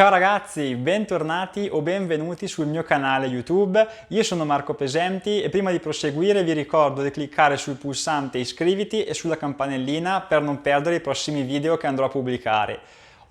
Ciao ragazzi, bentornati o benvenuti sul mio canale YouTube. Io sono Marco Pesenti e prima di proseguire vi ricordo di cliccare sul pulsante iscriviti e sulla campanellina per non perdere i prossimi video che andrò a pubblicare.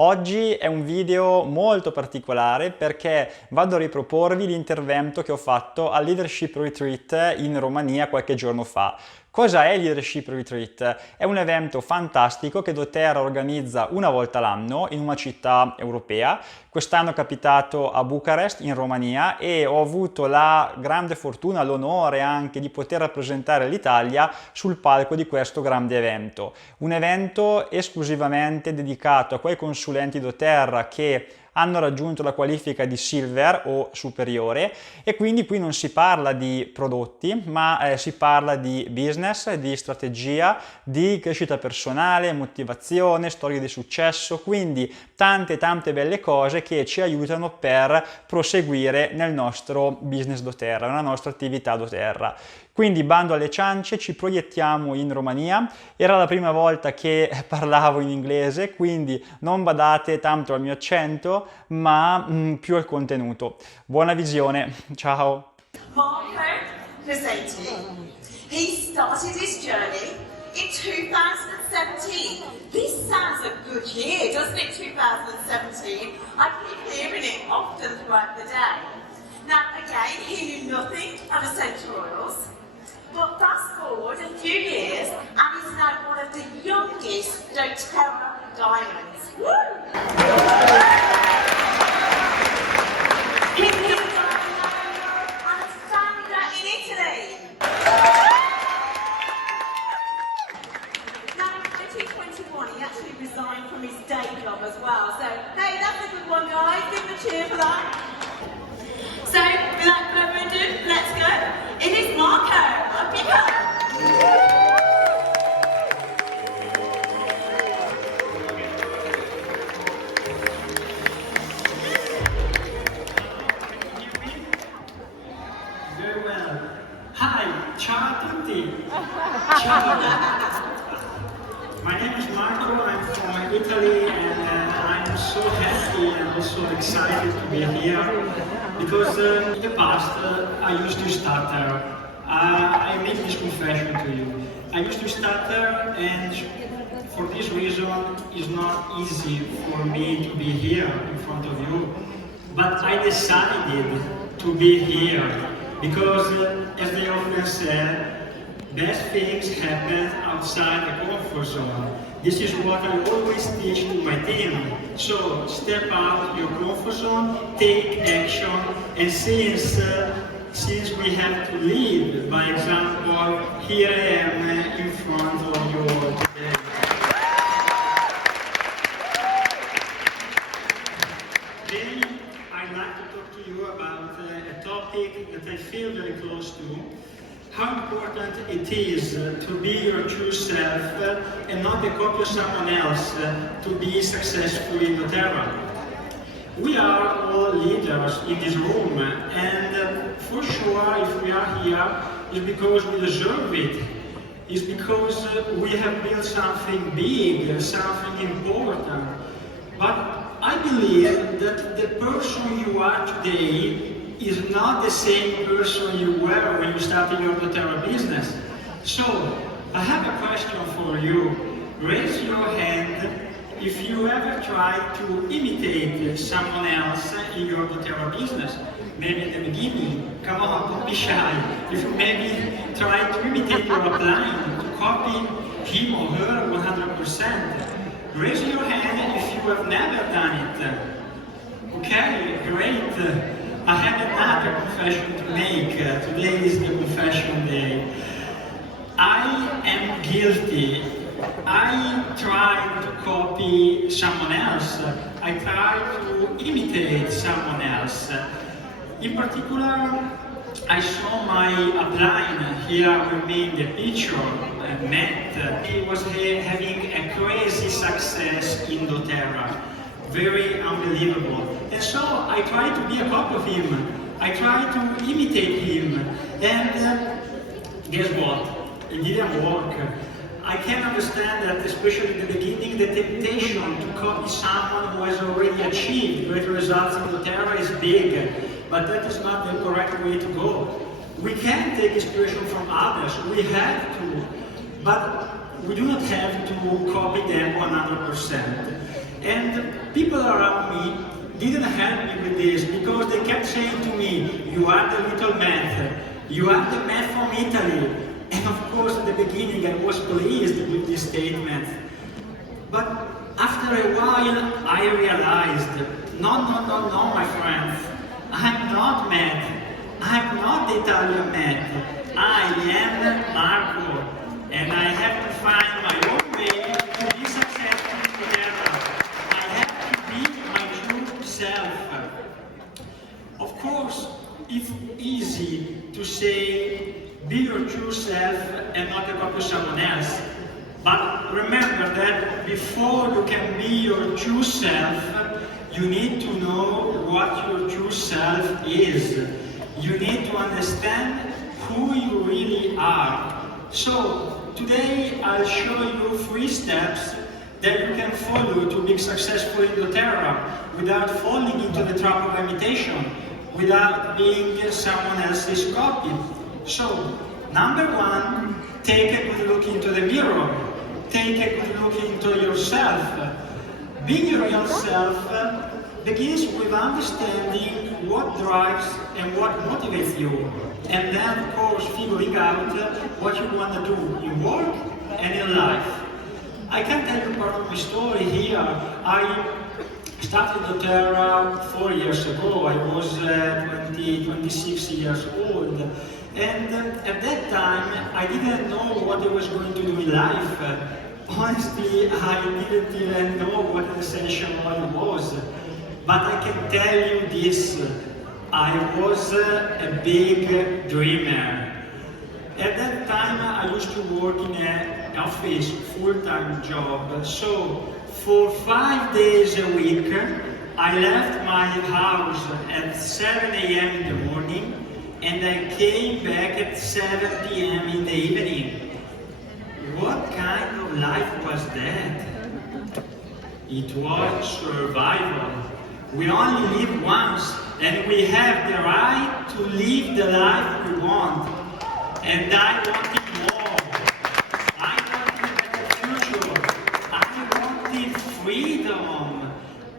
Oggi è un video molto particolare perché vado a riproporvi l'intervento che ho fatto al Leadership Retreat in Romania qualche giorno fa. Cosa è il Leadership Retreat? È un evento fantastico che doTERRA organizza una volta l'anno in una città europea. Quest'anno è capitato a Bucarest, in Romania, e ho avuto la grande fortuna, l'onore anche di poter rappresentare l'Italia sul palco di questo grande evento. Un evento esclusivamente dedicato a quei consulenti doTERRA che hanno raggiunto la qualifica di silver o superiore, e quindi qui non si parla di prodotti ma si parla di business, di strategia, di crescita personale, motivazione, storie di successo, quindi tante belle cose che ci aiutano per proseguire nel nostro business doTERRA, nella nostra attività doTERRA. Quindi bando alle ciance, ci proiettiamo in Romania. Era la prima volta che parlavo in inglese, quindi non badate tanto al mio accento, ma più al contenuto. Buona visione, ciao! Marco Pesenti. He started his journey in 2017. This sounds a good year, doesn't it, 2017? I keep hearing it often throughout the day. Now, again, he knew nothing of essential oils. But fast forward a few years, and he's now one of the youngest doTERRA diamonds. Woo! He's a diamond and a founder in Italy. Now, in 2021, he actually resigned from his day job as well. So, hey, that's a good one, guys. Give him a cheer for that. So, without further ado, let's go. It is Marco. Up you go. Very well. Hi, ciao a tutti. Ciao. My name is Marco, I'm from Italy, and I'm so happy and also excited to be here because in the past I used to stutter. I make this confession to you. I used to stutter, and for this reason it's not easy for me to be here in front of you. But I decided to be here because, as they often said, best things happen outside the comfort zone. This is what I always teach to my team. So step out your comfort zone, take action, and since we have to lead by example, here I am in front of you all today. Today I'd like to talk to you about a topic that I feel very close to. How important it is to be your true self and not a copy of someone else to be successful in doTERRA. We are all leaders in this room, and for sure if we are here, it's because we deserve it. It's because we have built something big, something important. But I believe that the person you are today is not the same person you were when you started your doTERRA business. So, I have a question for you. Raise your hand if you ever tried to imitate someone else in your doTERRA business. Maybe at the beginning, come on, don't be shy. If you maybe try to imitate your upline, to copy him or her 100%. Raise your hand if you have never done it. Okay, great. I have another confession to make. Today is the confession day. I am guilty. I tried to copy someone else. I tried to imitate someone else. In particular, I saw my upline here with me in the picture, Matt. He was having a crazy success in doTERRA. Very unbelievable. And so I tried to be a copy of him. I tried to imitate him. And guess what? It didn't work. I can understand that, especially in the beginning, the temptation to copy someone who has already achieved great results in doTERRA is big, but that is not the correct way to go. We can take inspiration from others, we have to, but we do not have to copy them 100%. And people around me didn't help me with this, because they kept saying to me, you are the little man, you are the man from Italy. And of course, at the beginning, I was pleased with this statement. But after a while, I realized, no, my friends, I'm not mad. I'm not the Italian man. I am Marco, and I have to find my own way to be successful together. I have to be my true self. Of course, it's easy to say, be your true self and not a copy of someone else. But remember that before you can be your true self, you need to know what your true self is. You need to understand who you really are. So today I'll show you 3 steps that you can follow to be successful in doTERRA without falling into the trap of imitation, without being someone else's copy. So, number 1, take a good look into the mirror. Take a good look into yourself. Being your real self begins with understanding what drives and what motivates you. And then, of course, figuring out what you want to do in work and in life. I can tell you part of my story here. I started doTERRA 4 years ago. I was 26 years old. And at that time, I didn't know what I was going to do in life. Honestly, I didn't even know what an essential oil was. But I can tell you this, I was a big dreamer. At that time, I used to work in an office, full-time job. So, for 5 days a week, I left my house at 7 a.m. in the morning, and I came back at 7 p.m. in the evening. What kind of life was that? It was survival. We only live once, and we have the right to live the life we want. And I wanted more. I wanted a future. I wanted freedom.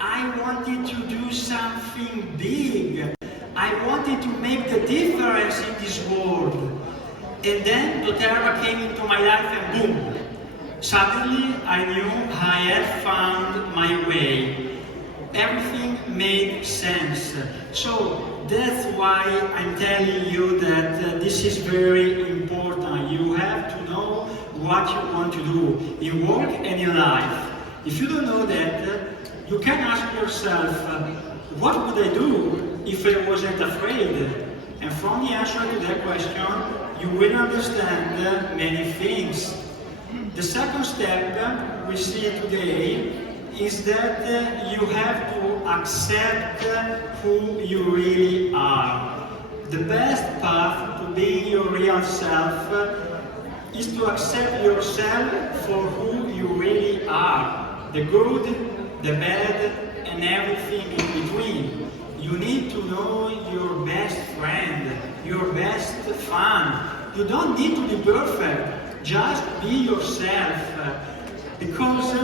I wanted to do something big. I wanted to make the difference in this world. And then doTERRA came into my life and boom! Suddenly I knew I had found my way. Everything made sense. So that's why I'm telling you that this is very important. You have to know what you want to do in work and in life. If you don't know that, you can ask yourself, what would I do if I wasn't afraid? And from the answer to that question, you will understand many things. The second step we see today is that you have to accept who you really are. The best path to being your real self is to accept yourself for who you really are. The good, the bad, and everything in between. You need to know your best friend, your best fan. You don't need to be perfect, just be yourself. Because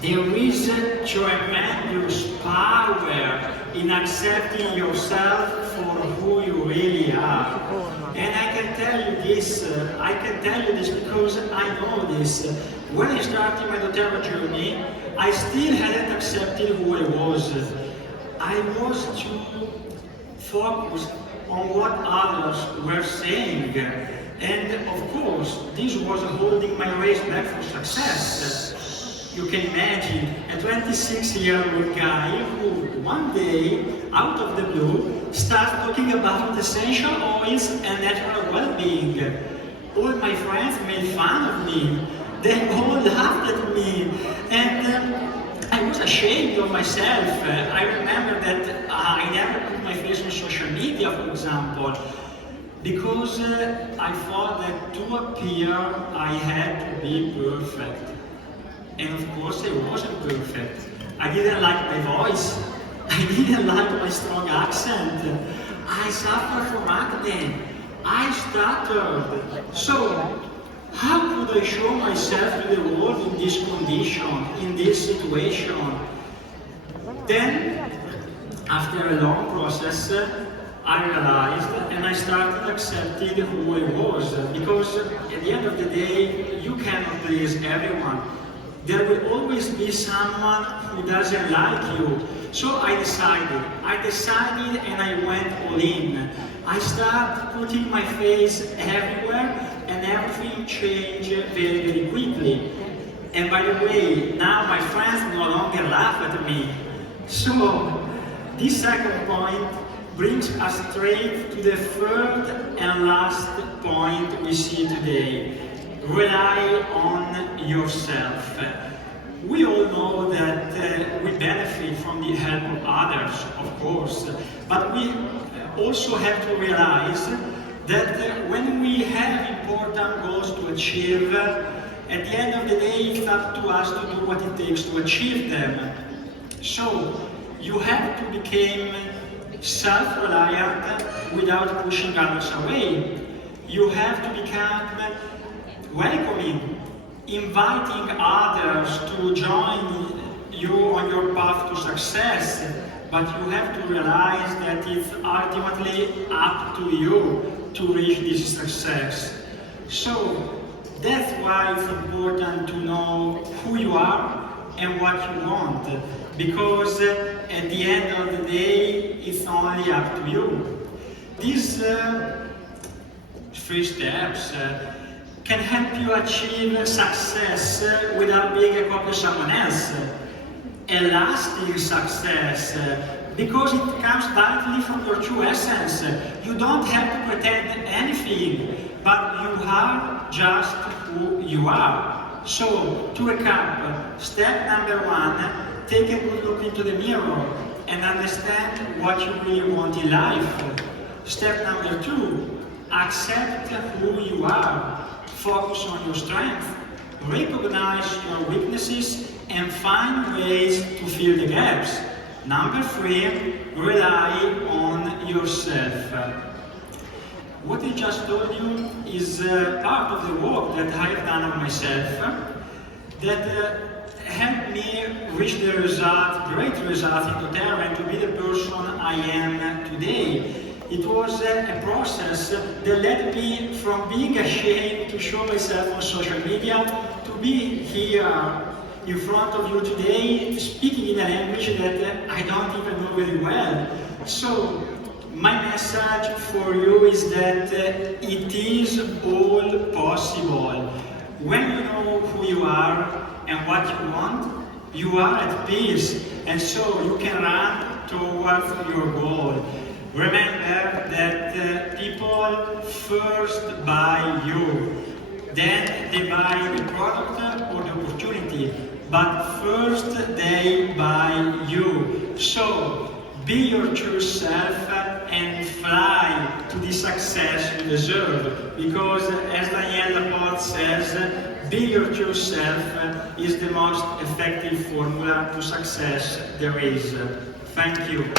there is tremendous power in accepting yourself for who you really are. And I can tell you this because I know this. When I started my doTERRA journey, I still hadn't accepted who I was. I was too focused on what others were saying. And of course, this was holding my race back for success. You can imagine a 26-year-old guy who one day, out of the blue, starts talking about essential oils and natural well-being. All my friends made fun of me. They all laughed at me. And I was ashamed of myself. I remember that I never put my face on social media, for example. because I thought that to appear I had to be perfect. And of course I wasn't perfect. I didn't like my voice. I didn't like my strong accent. I suffered from acne. I stuttered. So, how could I show myself to the world in this condition, in this situation? Then, after a long process, I realized and I started accepting who I was, because at the end of the day, you cannot please everyone. There will always be someone who doesn't like you. So I decided and I went all in. I started putting my face everywhere and everything changed very, very quickly. And by the way, now my friends no longer laugh at me. So, this second point brings us straight to the third and last point we see today. Rely on yourself. We all know that we benefit from the help of others, of course, but we also have to realize that when we have important goals to achieve, at the end of the day it's up to us to do what it takes to achieve them. So, you have to become self-reliant without pushing others away. You have to become welcoming, inviting others to join you on your path to success, but you have to realize that it's ultimately up to you to reach this success. So that's why it's important to know who you are and what you want, because at the end of the day it's only up to you. These 3 steps can help you achieve success without being a copy of someone else. A lasting success, because it comes directly from your true essence. You don't have to pretend anything, but you are just who you are. So, to recap, step number 1, take a good look into the mirror and understand what you really want in life. Step number 2, accept who you are. Focus on your strength, recognize your weaknesses, and find ways to fill the gaps. Number 3, rely on yourself. What I just told you is part of the work that I have done on myself, that helped me reach the result, great result in doTERRA, and to be the person I am today. It was a process that led me from being ashamed to show myself on social media to be here in front of you today speaking in a language that I don't even know very well. So my message for you is that it is all possible. When you know who you are and what you want, you are at peace, and so you can run towards your goal. Remember that people first buy you, then they buy the product or the opportunity, but first they buy you. So be your true self and fly to the success you deserve, because as Daniel Laporte says, be your true self is the most effective formula to success there is. Thank you.